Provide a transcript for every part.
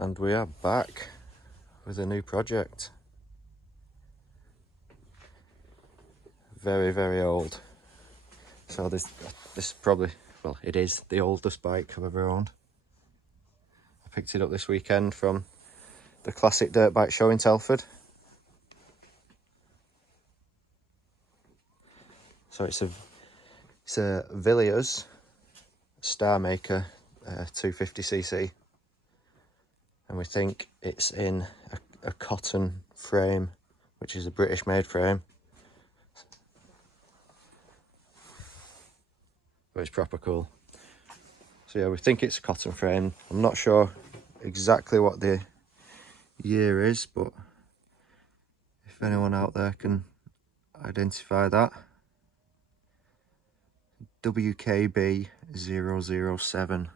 And we are back with a new project. Very, very old. So this is probably, well, it is the oldest bike I've ever owned. I picked it up this weekend from the Classic Dirtbike Show in Telford. So it's a Villiers Starmaker 250cc, and we think it's in a cotton frame, which is a British made frame, but it's proper cool. So yeah, we think it's a cotton frame. I'm not sure exactly what the year is, but if anyone out there can identify that. WKB 007.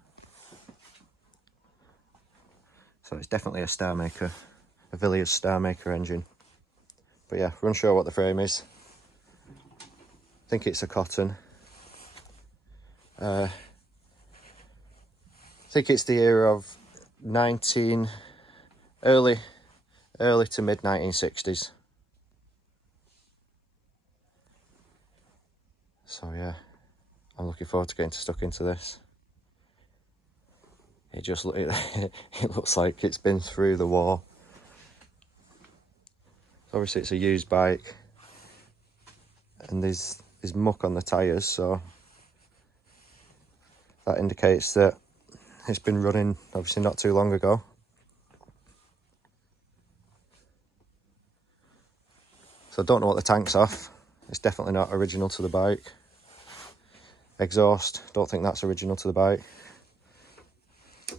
So it's definitely a Starmaker, a Villiers Starmaker engine. But yeah, we're unsure what the frame is. I think it's a cotton. I think it's the era of early to mid 1960s. So yeah, I'm looking forward to getting stuck into this. It looks like it's been through the war. Obviously it's a used bike, and there's muck on the tyres, so that indicates that it's been running obviously not too long ago. So I don't know what the tank's off. It's definitely not original to the bike. Exhaust, don't think that's original to the bike.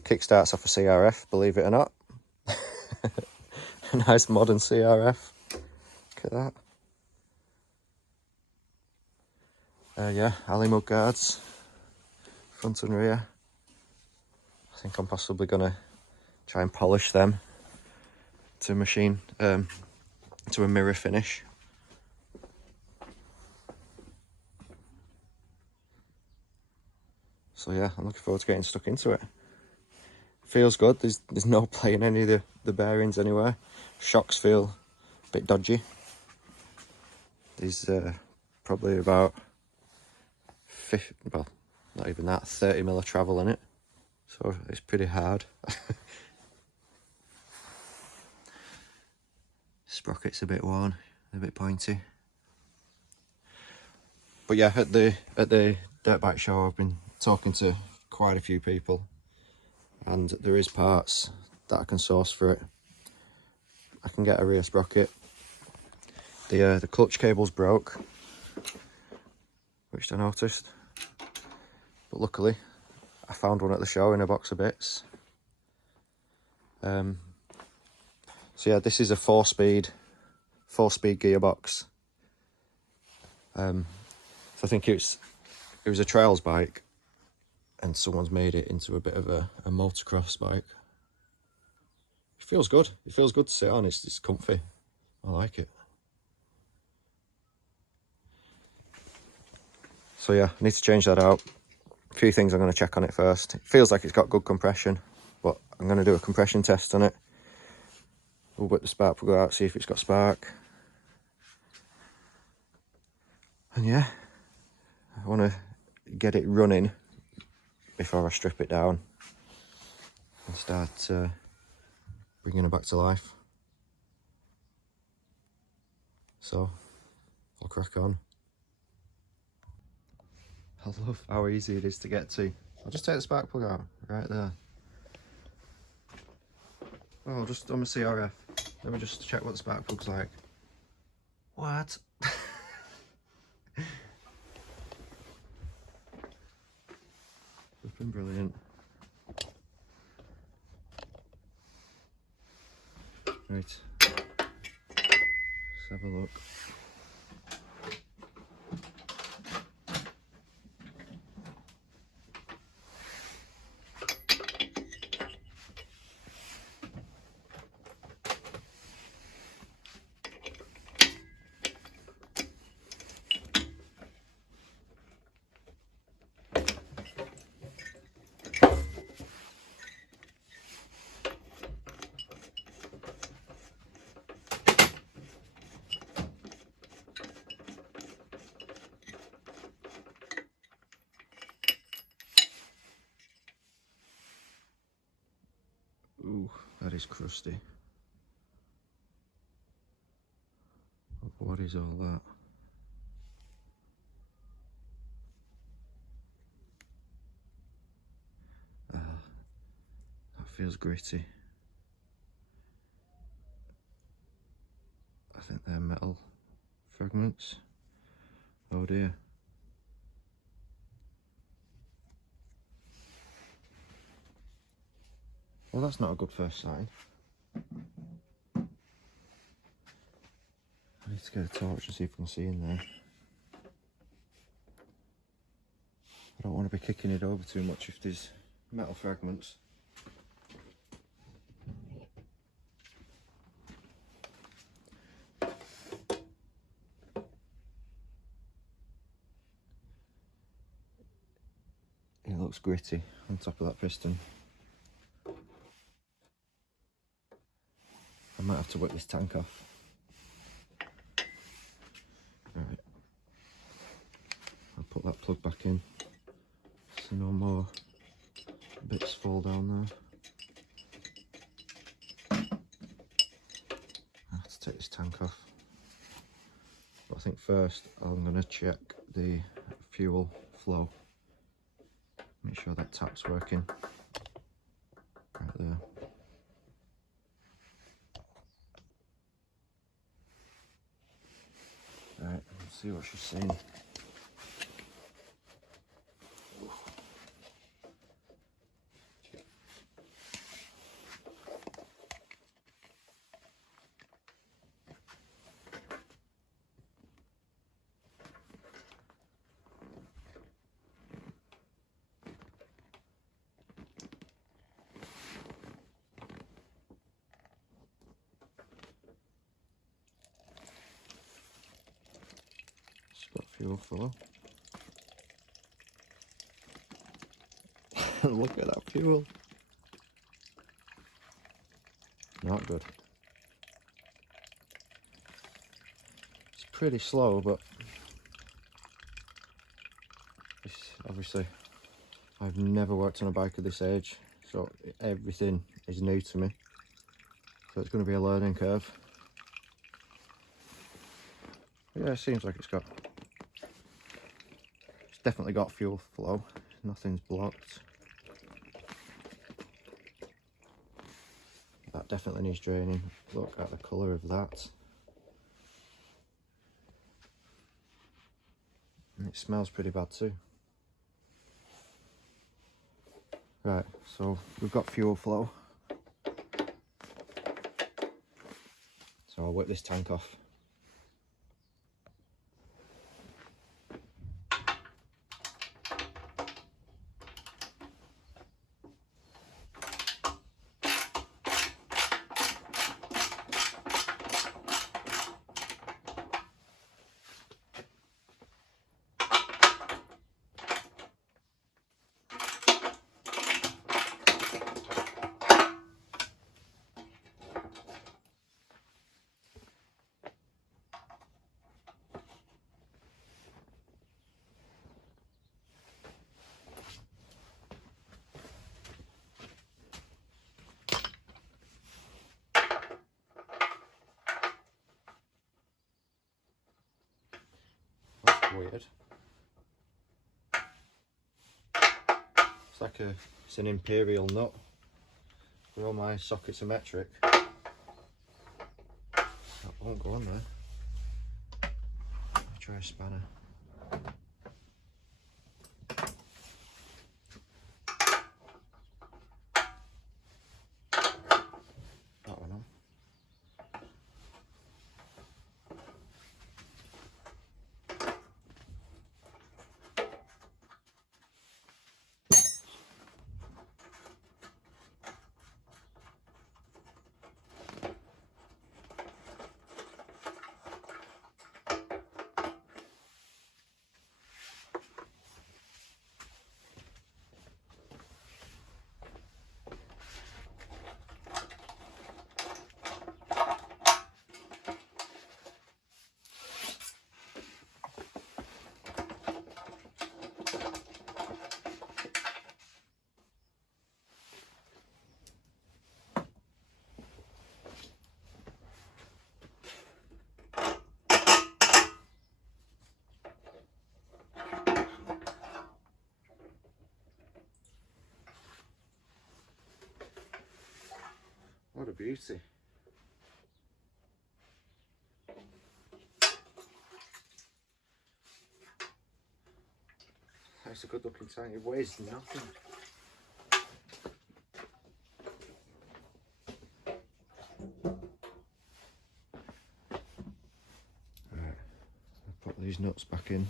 Kickstart's off a CRF, believe it or not. A nice modern CRF. Look at that. Yeah, alley mud guards, front and rear. I think I'm possibly gonna try and polish them to to a mirror finish. So yeah, I'm looking forward to getting stuck into it. Feels good. There's no play in any of the bearings anywhere. Shocks feel a bit dodgy. There's probably about 50, well, not even that, 30 mil of travel in it. So it's pretty hard. Sprocket's a bit worn, a bit pointy. But yeah, at the dirt bike show, I've been talking to quite a few people, and there is parts that I can source for it. I can get a rear sprocket. The clutch cable's broke, which I noticed, but luckily I found one at the show in a box of bits. So yeah, this is a four-speed gearbox. So I think it was a trials bike, and someone's made it into a bit of a motocross bike. It feels good. It feels good to sit on. It's comfy. I like it. So yeah, I need to change that out. A few things I'm going to check on it first. It feels like it's got good compression, but I'm going to do a compression test on it. We'll whip the spark plug out, see if it's got spark. And yeah, I want to get it running before I strip it down and start bringing it back to life. So I'll crack on. I love how easy it is to get to. I'll just take the spark plug out right there. Oh, just on my CRF. Let me just check what the spark plug's like. What? It's been brilliant. Right. Let's have a look. Ooh, that is crusty. What is all that? That feels gritty. I think they're metal fragments. Oh dear. Well, that's not a good first sign. I need to get a torch and see if we can see in there. I don't want to be kicking it over too much if there's metal fragments. It looks gritty on top of that piston. I might have to whip this tank off. Right. I'll put that plug back in so no more bits fall down there. I have to take this tank off. But I think first I'm going to check the fuel flow. Make sure that tap's working. Right there. Right, let's see what she's saying. Got fuel flow. Look at that fuel. Not good. It's pretty slow, but obviously I've never worked on a bike at this age, so everything is new to me. So it's going to be a learning curve. Yeah, it seems like it's definitely got fuel flow. Nothing's blocked. That definitely needs draining. Look at the colour of that. And it smells pretty bad too. Right, so we've got fuel flow. So I'll whip this tank off. That's weird. It's like it's an imperial nut. Where all my sockets are metric. That won't go on there. Try a spanner. That one on. What a beauty. That's a good looking tank. It weighs nothing. Right, I'll put these nuts back in.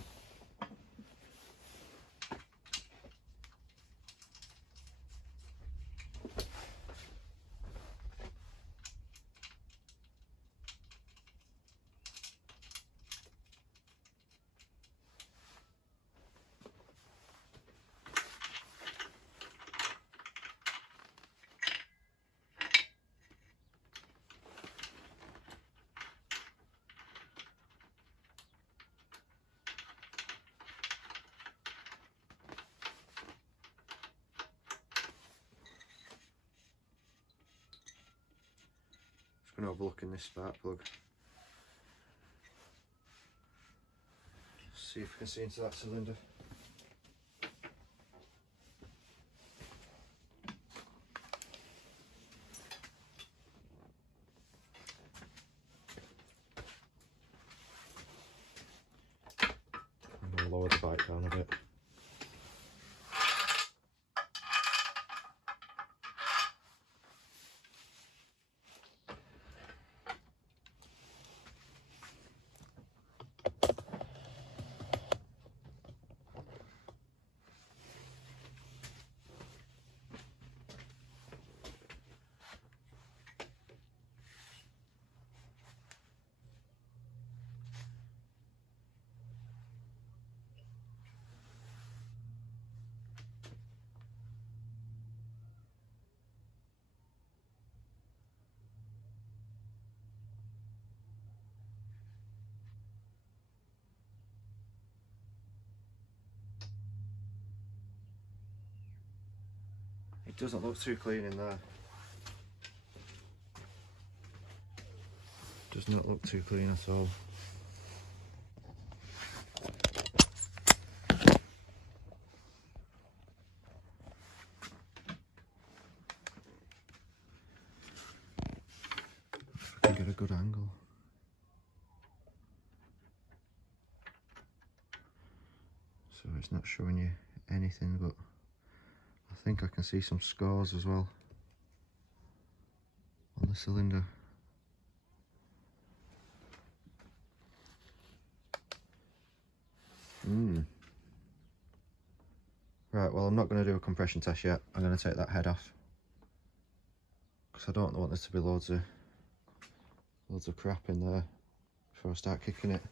Just going to have a look in this spark plug. See if we can see into that cylinder. I'm going to lower the bike down a bit. It doesn't look too clean in there. Does not look too clean at all. If I can get a good angle. So it's not showing you anything, but I think I can see some scores as well on the cylinder. Right, well, I'm not going to do a compression test yet. I'm going to take that head off because I don't want there to be loads of crap in there before I start kicking it.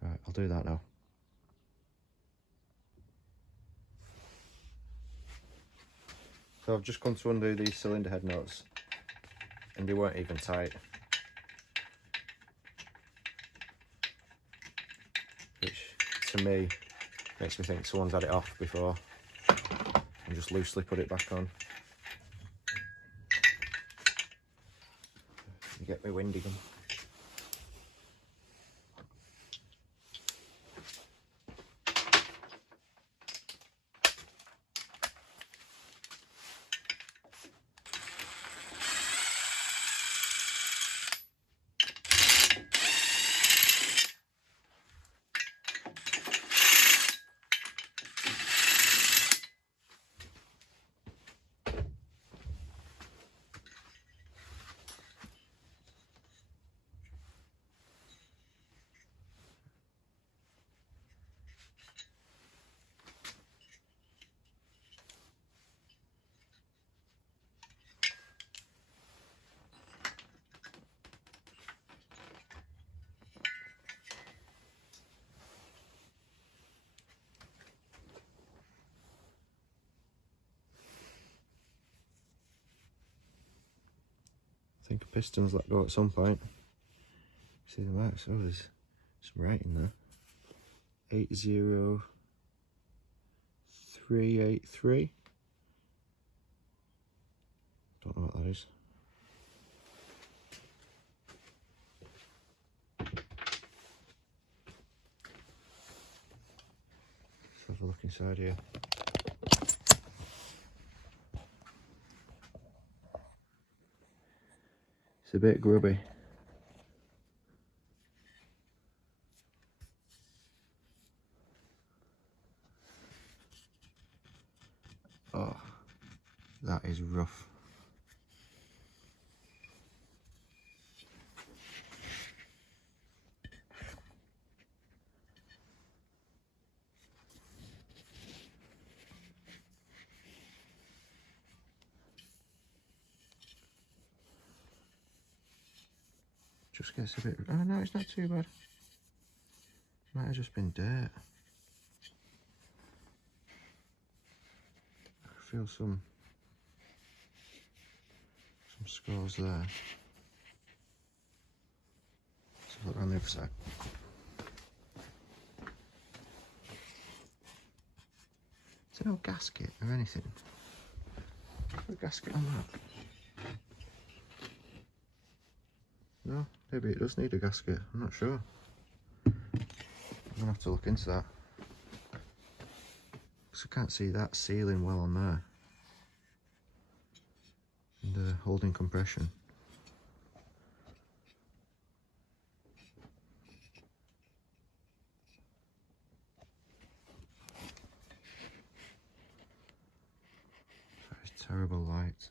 Right, I'll do that now. So I've just come to undo these cylinder head nuts and they weren't even tight. Which to me makes me think someone's had it off before and just loosely put it back on. You get me windy gun. I think a piston's let go at some point. See the marks? Oh, there's some writing there. 80383. Don't know what that is. Let's have a look inside here. It's a bit grubby. Oh, that is rough. Just gets a bit... Oh no, it's not too bad. Might have just been dirt. I feel some scores there. Let's look on the other side. Is there no gasket or anything? Put a gasket on that. No, maybe it does need a gasket. I'm not sure. I'm gonna have to look into that. Because I can't see that sealing well on there. And holding compression. That is terrible light.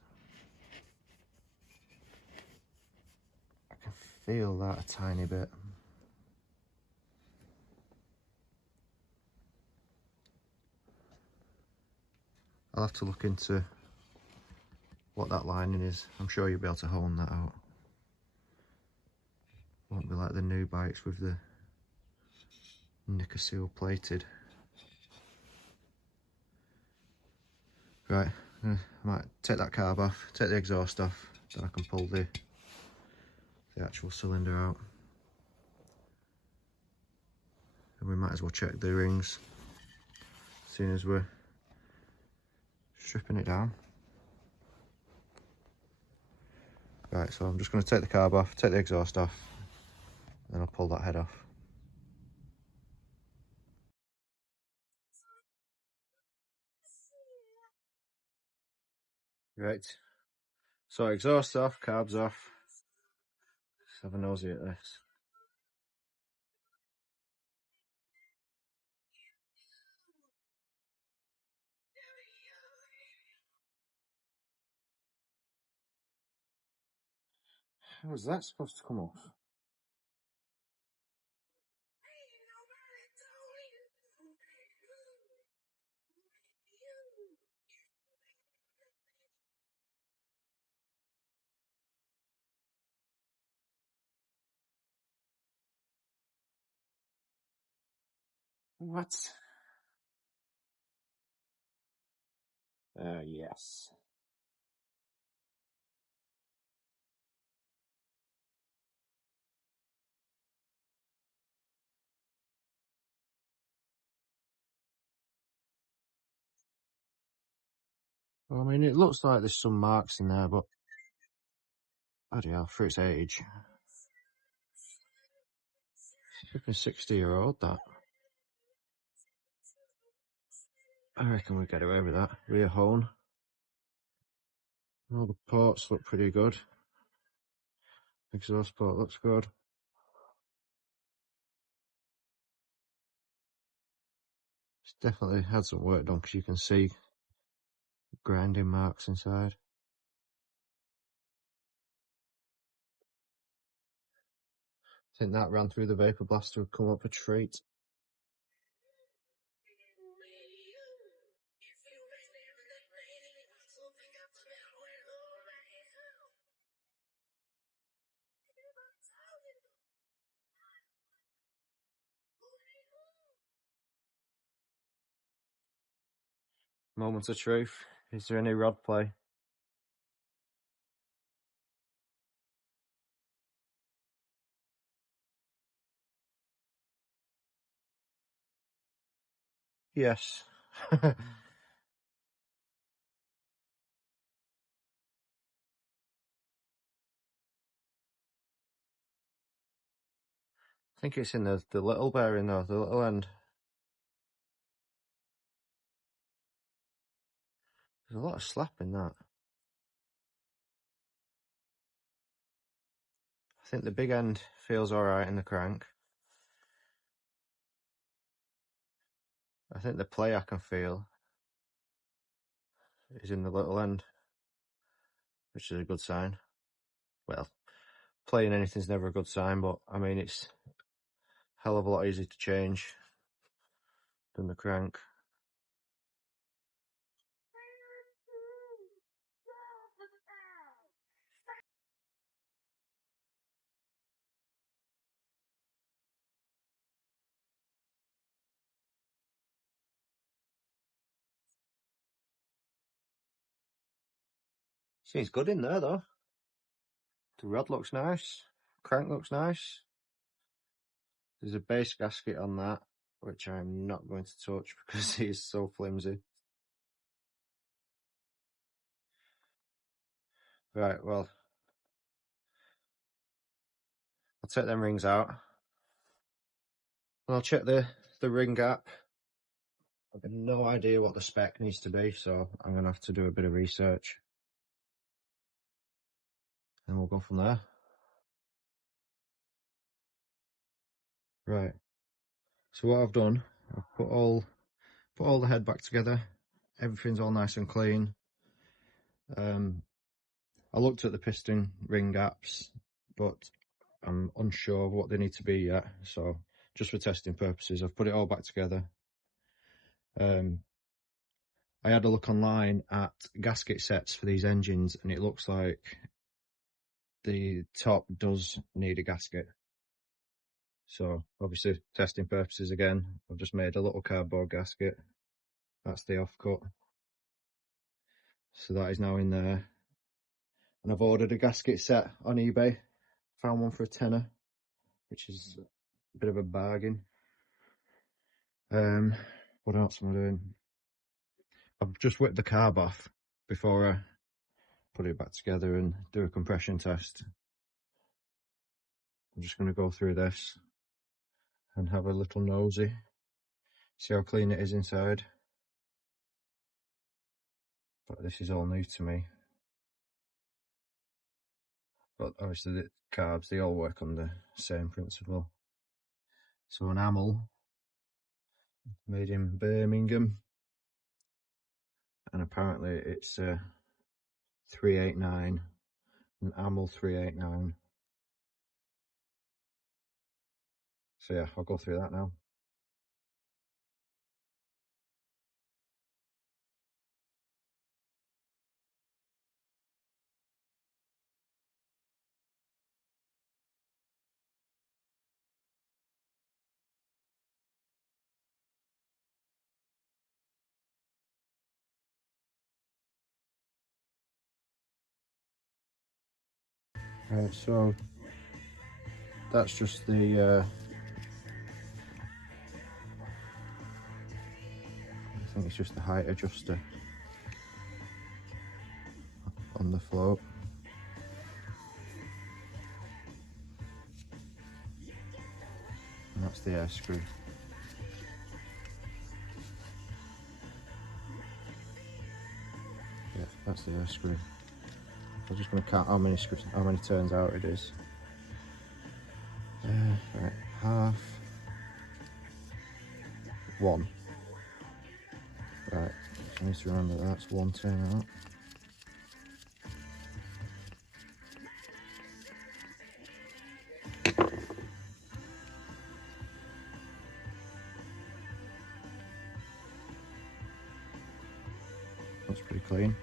I can feel that a tiny bit. I'll have to look into what that lining is. I'm sure you'll be able to hone that out. Won't be like the new bikes with the Nickel plated. Right, I might take that carb off, take the exhaust off, then I can pull the actual cylinder out. And we might as well check the rings, seeing as we're stripping it down. Right, so I'm just going to take the carb off, take the exhaust off, then I'll pull that head off. Right, so exhaust off, carbs off. Let's have a nosy at this. How was that supposed to come off? What? Yes. Well, I mean, it looks like there's some marks in there, but bloody hell, for its age. It's a 60-year-old, that. I reckon we get away with that. Rear hone. All the ports look pretty good. Exhaust port looks good. It's definitely had some work done because you can see grinding marks inside. I think that ran through the vapor blaster would come up a treat. Moment of truth. Is there any rod play? Yes. I think it's in the little bearing though, the little end. There's a lot of slap in that. think the big end feels alright in the crank. I think the play I can feel is in the little end, which is a good sign. Well, playing anything's never a good sign, but I mean, it's a hell of a lot easier to change than the crank. Seems good in there though. The rod looks nice, crank looks nice. There's a base gasket on that, which I'm not going to touch because it is so flimsy. Right, well, I'll take them rings out. And I'll check the ring gap. I've got no idea what the spec needs to be, so I'm going to have to do a bit of research. And we'll go from there. Right, so what I've done, I've put all the head back together. Everything's all nice and clean. I looked at the piston ring gaps, but I'm unsure of what they need to be yet. So just for testing purposes, I've put it all back together. I had a look online at gasket sets for these engines, and it looks like the top does need a gasket. So obviously, testing purposes again, I've just made a little cardboard gasket. That's the offcut. So that is now in there. And I've ordered a gasket set on eBay. Found one for £10, which is a bit of a bargain. What else am I doing? I've just whipped the carb off before I put it back together and do a compression test. I'm just going to go through this and have a little nosy, see how clean it is inside. But this is all new to me. But obviously the carbs, they all work on the same principle. So an AML, made in Birmingham, and apparently it's 389, an AML 389. So yeah, I'll go through that now. Right, so that's just the I think it's just the height adjuster on the float. And that's the air screw. Yeah, that's the air screw. I'm just going to count how many turns out it is. Right, half. One. Right, so I need to remember that's one turn out. That's pretty clean.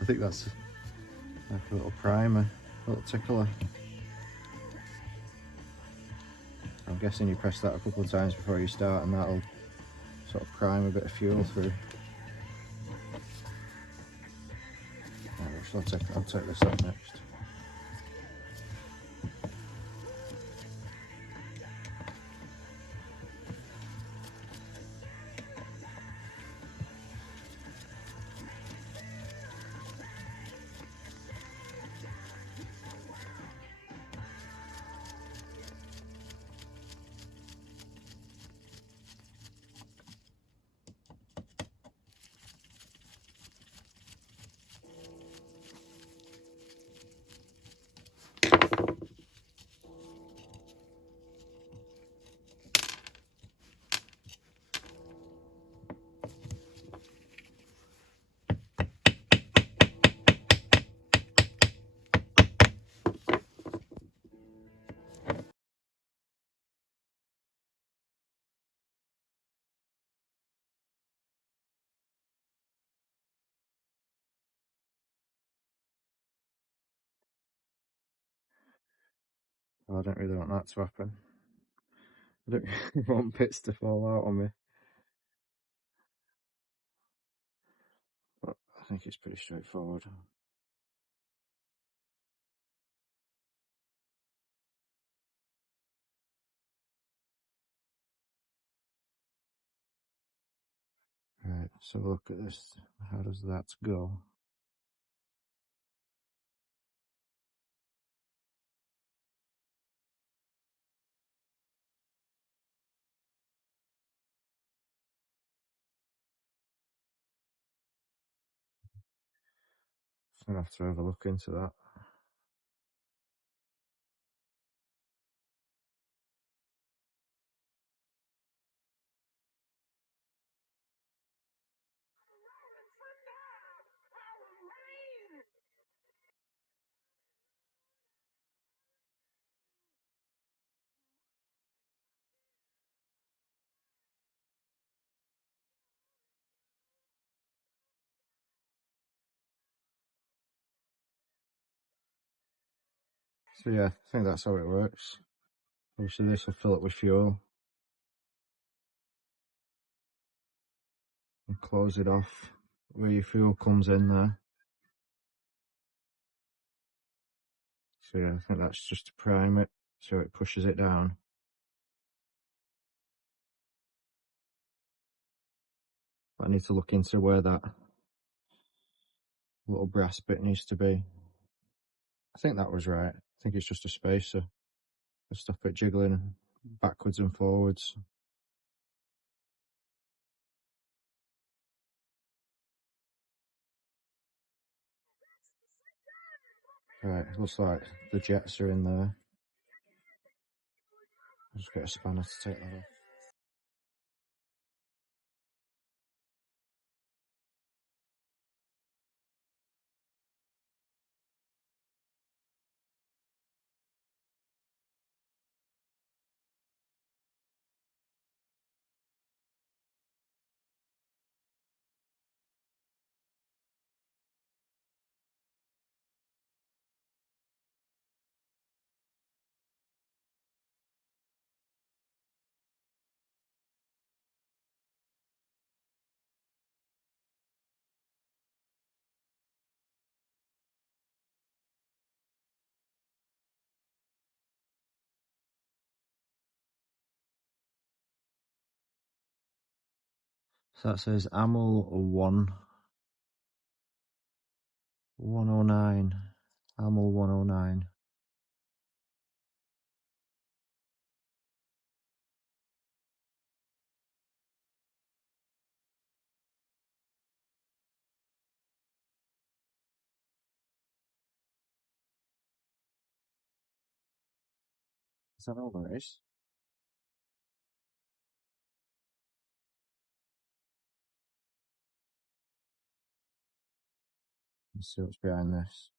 I think that's like a little primer, a little tickler. I'm guessing you press that a couple of times before you start, and that'll sort of prime a bit of fuel through. Right, I'll take this off next. Well, I don't really want that to happen. I don't really want bits to fall out on me. But I think it's pretty straightforward. Right, so look at this. How does that go? I'm gonna have to have a look into that. So yeah, I think that's how it works. Obviously this will fill it with fuel and close it off where your fuel comes in there. So yeah, I think that's just to prime it so it pushes it down. But I need to look into where that little brass bit needs to be. I think that was right. I think it's just a spacer to stop it jiggling backwards and forwards. Right, looks like the jets are in there. I'll just get a spanner to take that off. So that says AML 109. AML 109. Is that all there is? Let's see what's behind this.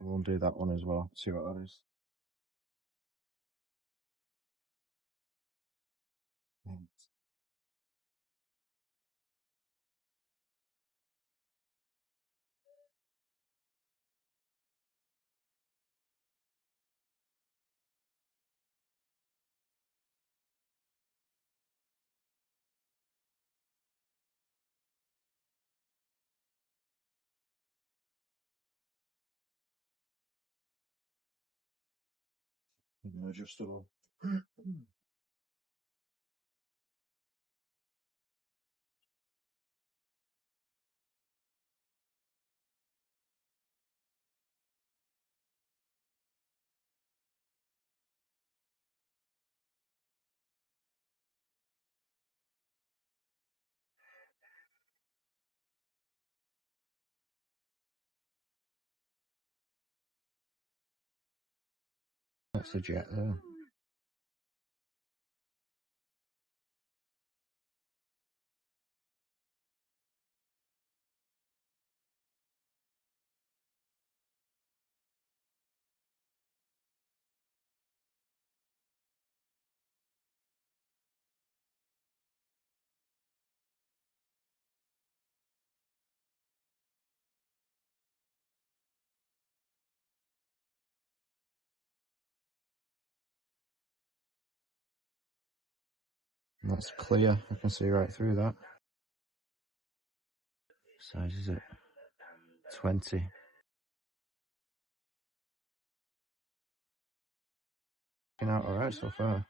We'll do that one as well, see what that is. Adjustable. That's the jet there. And that's clear, I can see right through that. Size is it? 20. Looking out alright so far.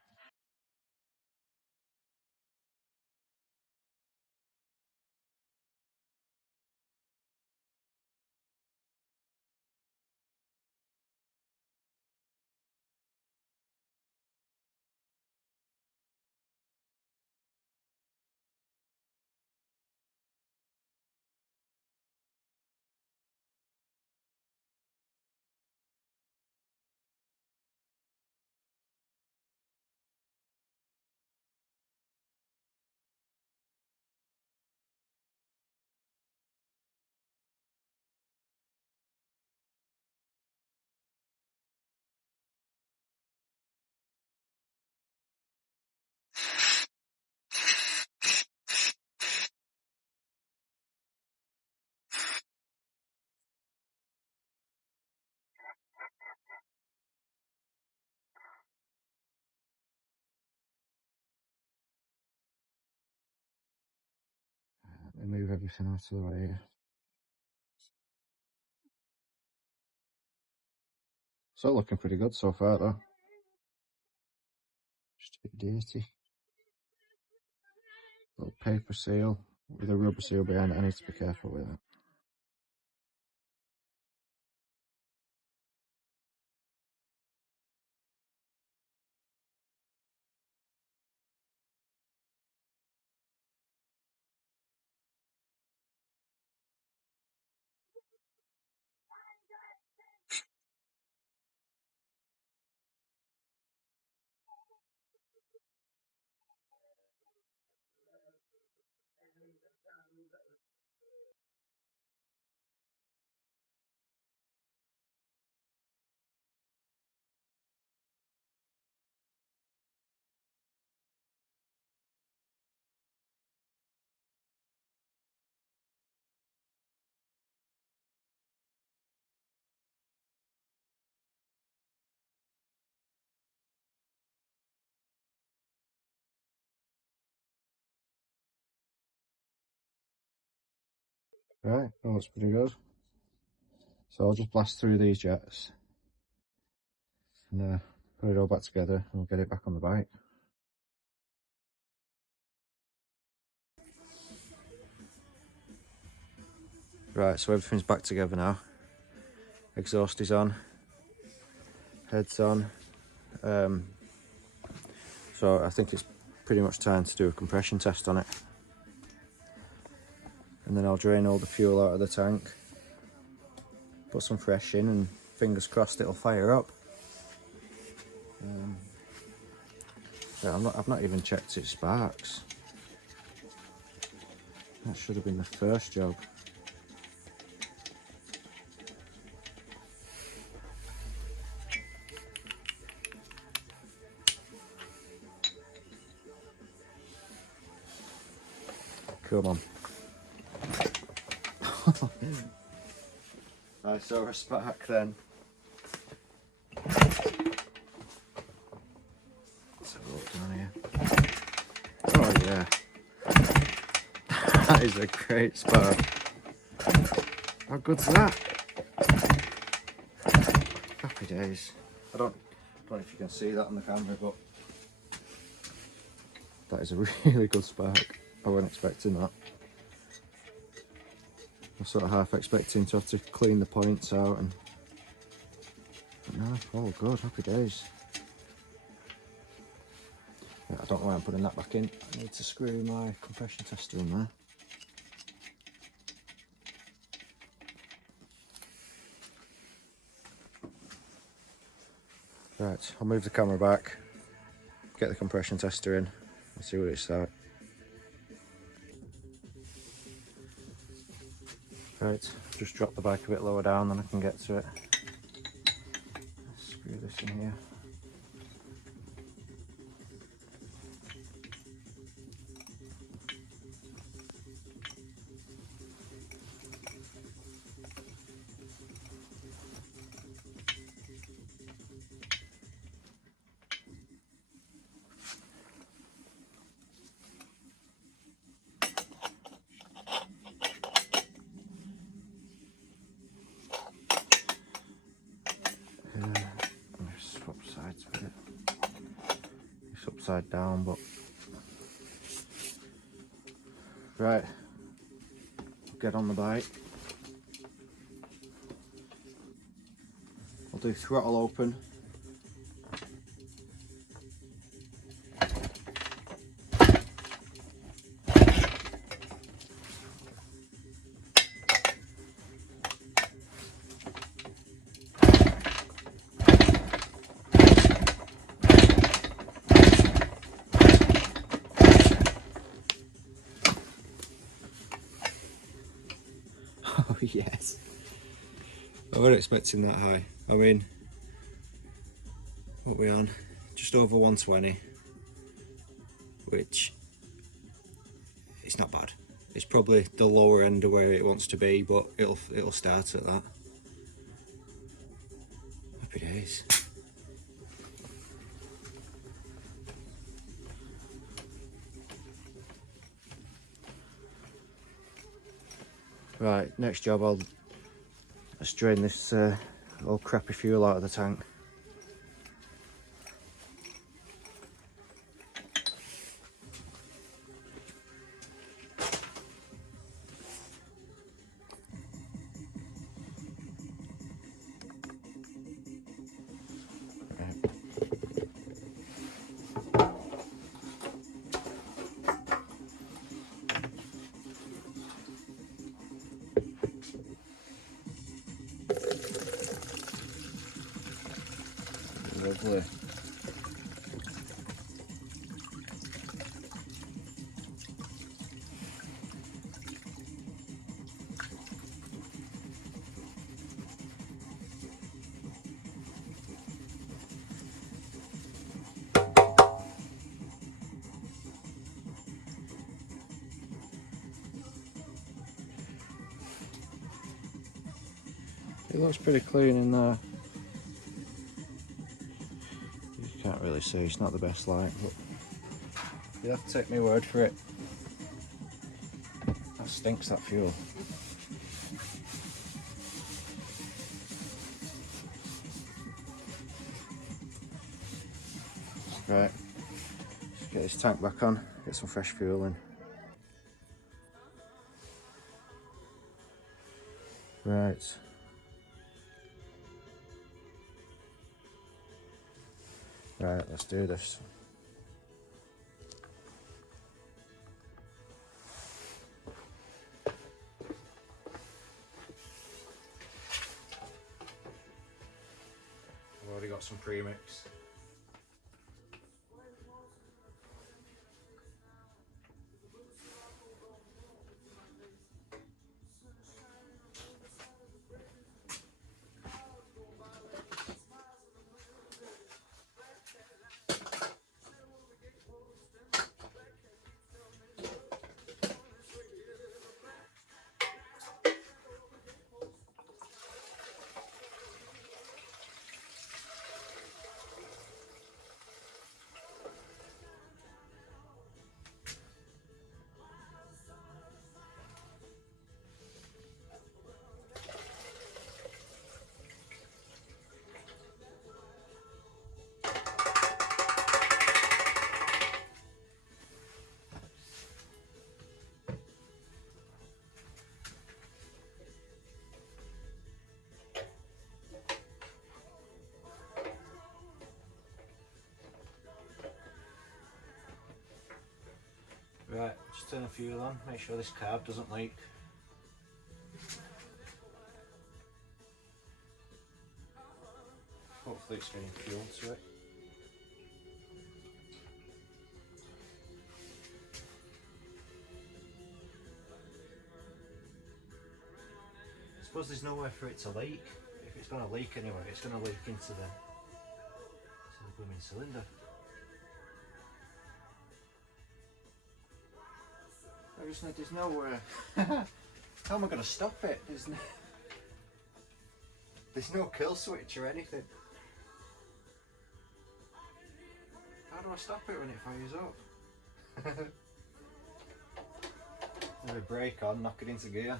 Let me move everything out of the way here. It's all looking pretty good so far though. Just a bit dirty. Little paper seal with a rubber seal behind it. I need to be careful with that. Right, that looks pretty good. So I'll just blast through these jets and put it all back together and we'll get it back on the bike. Right, so everything's back together now. Exhaust is on, head's on. So I think it's pretty much time to do a compression test on it. And then I'll drain all the fuel out of the tank, put some fresh in, and fingers crossed it'll fire up. Yeah, I've not even checked its sparks. That should have been the first job. Come on. I saw a spark then. Let's have a look down here. Oh yeah. That is a great spark. How good's that? Happy days. I don't know if you can see that on the camera, but that is a really good spark. I wasn't expecting that. I was sort of half expecting to have to clean the points out, and but no, all good, happy days. Yeah, I don't know why I'm putting that back in. I need to screw my compression tester in there. Right, I'll move the camera back, get the compression tester in, and see what it's like. Right, just drop the bike a bit lower down, then I can get to it. Screw this in here. Swap sides with it. It's upside down, but right. Get on the bike. I'll do throttle open. Oh yes. I wasn't expecting that high. I mean, what are we on? Just over 120, which it's not bad. It's probably the lower end of where it wants to be, but it'll start at that. Happy days. Right, next job, let's drain this old crappy fuel out of the tank. Lovely. It looks pretty clean in there. You can't really see, it's not the best light, but you have to take my word for it. That stinks, that fuel. Right, let's get this tank back on, get some fresh fuel in. Right. Right, let's do this. I've already got some premix. Right, just turn the fuel on, make sure this carb doesn't leak. Put Hopefully it's getting fuel to it. I suppose there's nowhere for it to leak. If it's going to leak anyway, it's going to leak into the blooming cylinder. I just know there's nowhere. How am I going to stop it? There's no kill switch or anything. How do I stop it when it fires up? There's a brake on, knock it into gear.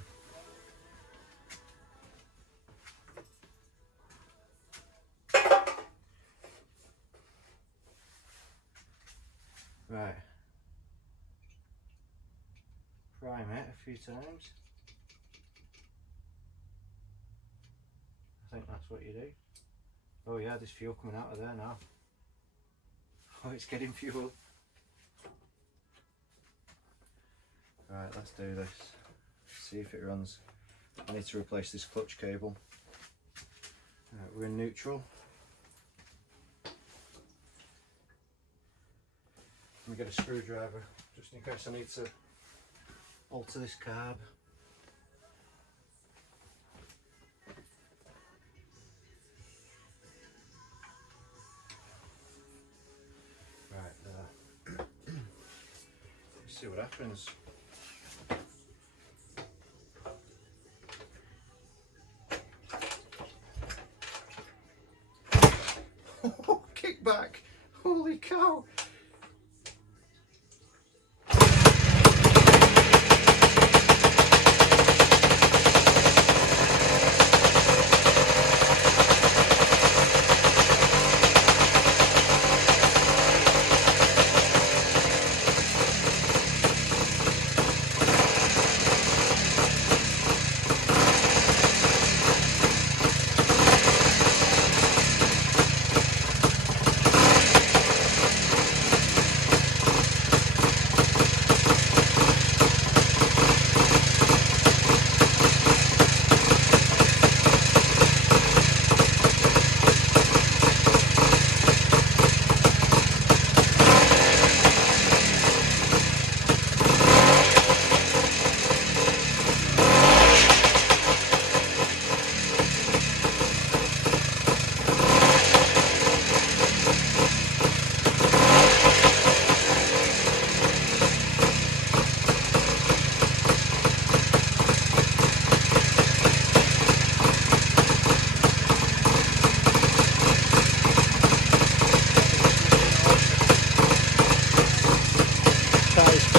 Right. Prime it a few times. I think that's what you do. Oh yeah, there's fuel coming out of there now. Oh, it's getting fuel. Right, let's do this. See if it runs. I need to replace this clutch cable. Right, we're in neutral. Let me get a screwdriver just in case I need to alter this carb. Right there. Let's see what happens. Oh, kickback! Holy cow!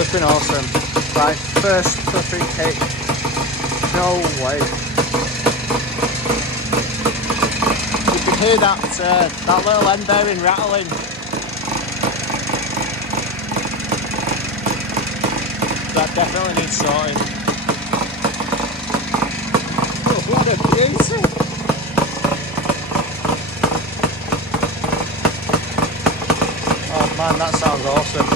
Flipping awesome. Right, first flipping kick. No way. You can hear that little end bearing rattling. That definitely needs sorting. Oh, what a beauty! Oh man, that sounds awesome.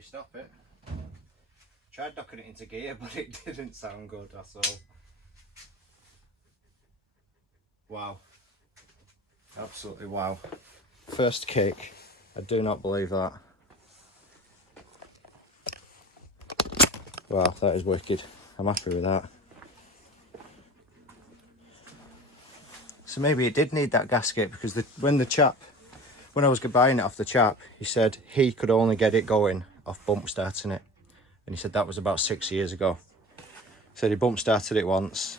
Stop it. Tried knocking it into gear, but it didn't sound good, that's all. Wow. Absolutely wow. First kick. I do not believe that. Wow, that is wicked. I'm happy with that. So maybe it did need that gasket, because when I was buying it off the chap, he said he could only get it going off bump starting it. And he said that was about 6 years ago. He said he bump started it once.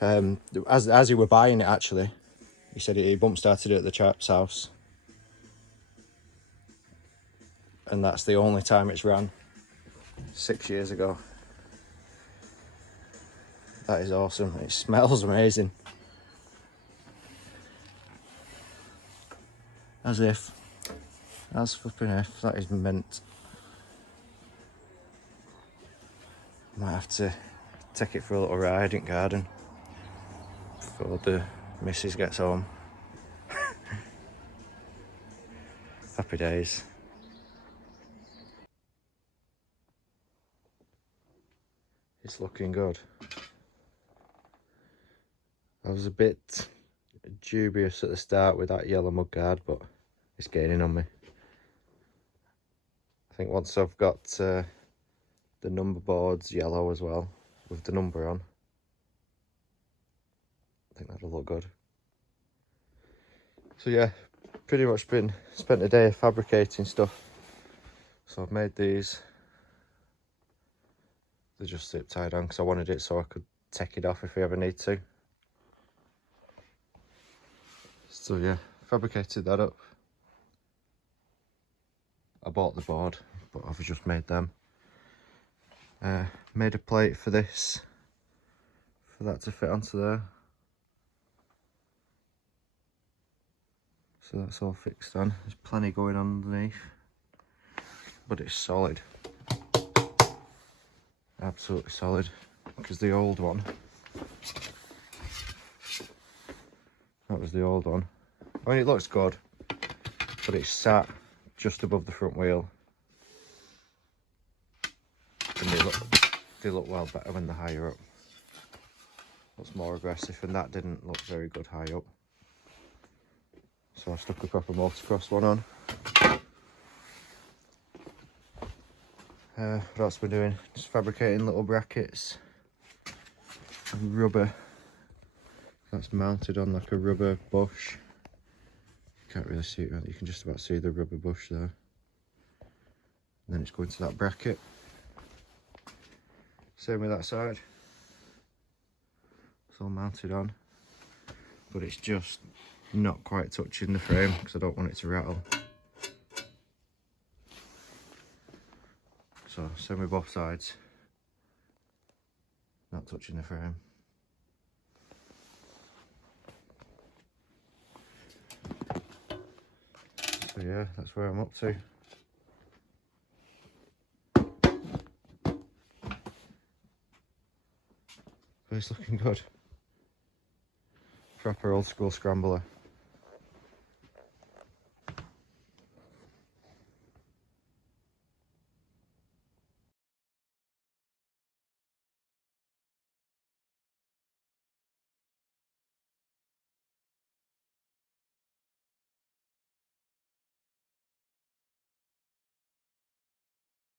As he were buying it, actually, he said he bump started it at the chap's house. And that's the only time it's ran. 6 years ago. That is awesome. It smells amazing. As flipping if, that is mint. Might have to take it for a little ride in garden before the missus gets home. Happy days. It's looking good. I was a bit dubious at the start with that yellow mudguard, but it's gaining on me. I think once I've got the number boards yellow as well, with the number on, I think that'll look good. So yeah, pretty much spent a day fabricating stuff. So I've made these. They just zip tied on because I wanted it so I could take it off if I ever need to. So yeah, fabricated that up. I bought the board, but I've just made them. Made a plate for this, for that to fit onto there. So that's all fixed on. There's plenty going on underneath, but it's solid. Absolutely solid, because the old one, that was the old one. I mean, it looks good, but it's sat just above the front wheel, and they look well better when they're higher up. Looks more aggressive, and that didn't look very good high up. So I stuck a proper motocross one on. What else we're doing? Just fabricating little brackets. Rubber. That's mounted on like a rubber bush. You can't really see it, you can just about see the rubber bush there. And then it's going to that bracket. Same with that side. It's all mounted on. But it's just not quite touching the frame because I don't want it to rattle. So same with both sides. Not touching the frame. So yeah, that's where I'm up to. But it's looking good. Proper old school scrambler.